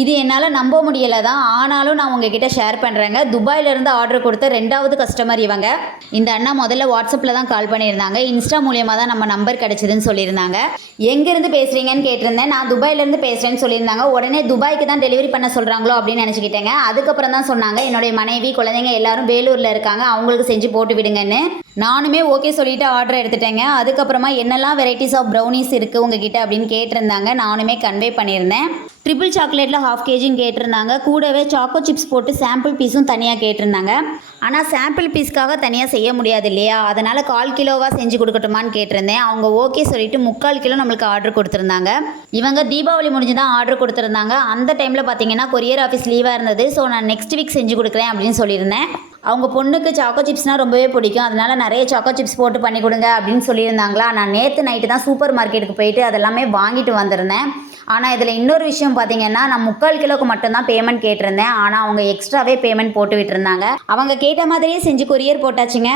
இது என்னால் நம்ப முடியலை தான். ஆனாலும் நான் உங்ககிட்ட ஷேர் பண்ணுறேங்க துபாயிலேருந்து ஆர்டர் கொடுத்த ரெண்டாவது கஸ்டமர் இவங்க. இந்த அண்ணா முதல்ல வாட்ஸ்அப்பில் தான் கால் பண்ணியிருந்தாங்க. இன்ஸ்டா மூலியமாக தான் நம்ம நம்பர் கிடச்சிதுன்னு சொல்லியிருந்தாங்க. எங்கேருந்து பேசுகிறீங்கன்னு கேட்டிருந்தேன். நான் துபாயிலேருந்து பேசுகிறேன்னு சொல்லியிருந்தாங்க. உடனே துபாய்க்கு தான் டெலிவரி பண்ண சொல்கிறாங்களோ அப்படின்னு நினச்சிக்கிட்டேங்க. அதுக்கப்புறம் தான் சொன்னாங்க. என்னுடைய மனைவி குழந்தைங்க எல்லாரும் வேலூரில் இருக்காங்க. அவங்களுக்கு செஞ்சு போட்டு விடுங்கன்னு. நானுமே ஓகே சொல்லிட்டு ஆர்டர் எடுத்துட்டேங்க. அதுக்கப்புறமா என்னெல்லாம் வெரைட்டிஸ் ஆஃப் ப்ரௌனிஸ் இருக்குது உங்ககிட்ட அப்படின்னு கேட்டிருந்தாங்க. நானுமே கன்வே பண்ணியிருந்தேன். ட்ரிபிள் சாக்லேட்டில் ஹாஃப் கேஜின்னு கேட்டிருந்தாங்க. கூடவே சாக்கோ சிப்ஸ் போட்டு சாம்பிள் பீஸும் தனியாக கேட்டிருந்தாங்க. ஆனால் சாம்பிள் பீஸ்க்காக தனியாக செய்ய முடியாது இல்லையா? அதனால் கால் கிலோவாக செஞ்சு கொடுக்கட்டுமான்னு கேட்டிருந்தேன். அவங்க ஓகே சொல்லிட்டு முக்கால் கிலோ நம்மளுக்கு ஆர்டர் கொடுத்துருந்தாங்க. இவங்க தீபாவளி முடிஞ்சு தான் ஆர்டர் கொடுத்துருந்தாங்க. அந்த டைமில் பார்த்தீங்கன்னா கொரியர் ஆஃபீஸ் லீவாக இருந்தது. ஸோ நான் நெக்ஸ்ட் வீக் செஞ்சு கொடுக்குறேன் அப்படின்னு சொல்லியிருந்தேன். அவங்க பொண்ணுக்கு சாக்கோ சிப்ஸ்னால் ரொம்பவே பிடிக்கும். அதனால நிறைய சாக்கோ சிப்ஸ் போட்டு பண்ணி கொடுங்க அப்படின்னு சொல்லியிருந்தாங்களா? நான் நேற்று நைட்டு தான் சூப்பர் மார்க்கெட்டுக்கு போயிட்டு அதெல்லாமே வாங்கிட்டு வந்திருந்தேன். ஆனால் இதில் இன்னொரு விஷயம் பார்த்தீங்கன்னா நான் முக்கால் கிலோக்கு மட்டும்தான் பேமெண்ட் கேட்டிருந்தேன். ஆனால் அவங்க எக்ஸ்ட்ராவே பேமெண்ட் போட்டு விட்டுருந்தாங்க அவங்க கேட்ட மாதிரியே செஞ்சு கொரியர் போட்டாச்சுங்க.